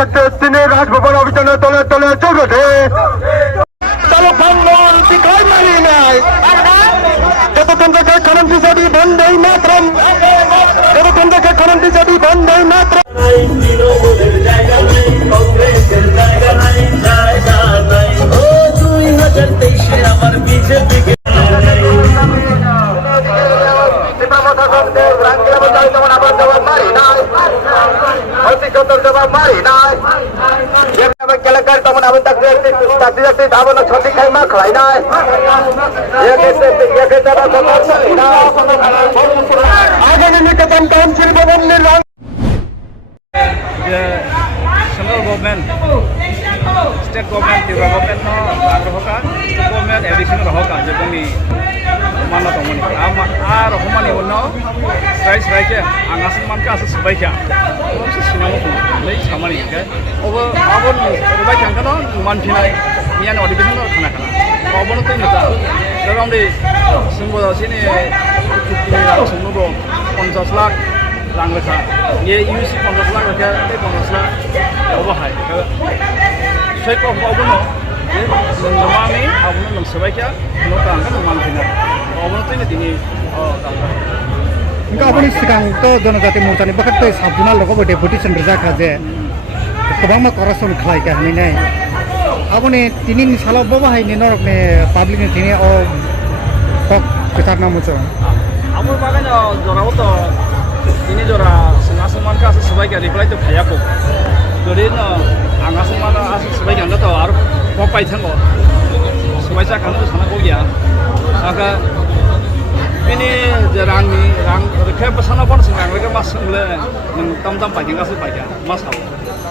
ক্ষেত্রে তিনি রাজভবন অভিযানে তলে তলে চলবে চালক ভাঙন টিকায় মারি নাই যতক্ষণ থেকে খনন বিষয়টি বন্ধই মাত্র যতক্ষণ থেকে খনন বিষয়টি বন্ধই মাত্র আমার বিজেপিকে নিকেতন কাউন্সিল ভবন নির্মাণ central government state government Tripura government नो रहोका स्टेट गवर्नमेंट एडिशनल रहोका जे जोंनि मानना दंमोन आ रखमानि उनाव स्ट्राइक के आंगासिम मानका आसे सबायखा मोनसे सिनामो नै सामानि के अबो आबो सबाय थांखानो मानफिनाय मियान अधिवेशन खाना अबोनो तै नता जरावदि सिंबो सिनि कुटिनि राव सुनुबो 50 लाख रां लेखा ये यूसी 50 लाख लेखा 50 लाख अबहाय सैको अबनो नमामि अबनो नंसबायखा नो तांका मानफिना अबनो तै दिनि Enggak apa nih sekarang tuh Donajati Murtani bahkan tuh sabjuna logo berde petition rezak aja. Kebang mah korupsi khalai kah ini nih. Apa nih tini salah bawa ini norok nih public nih tini oh kok kita namu cong. Amul makanya jora itu ini jora sengaseman ka ase sebagai reply itu kayak kok. Jadi no angaseman ase sebagai anda tahu harus popai tengok. Sebagai kan itu sana kok ya. Maka ini jarang nih rang kayak pesana pun senang mereka masuk le tam pagi nggak sih pagi masuk.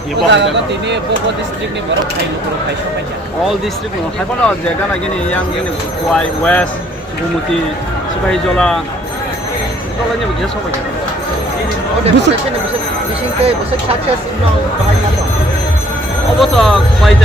Iya Udah ini Bogor district nih baru kayak aja. All district nih, tapi no jaga lagi nih yang ini West, Bumuti, Sukahijola, itu lagi begitu sama aja. Busuk Bisa sukses nong bahaya. Oh betul, baik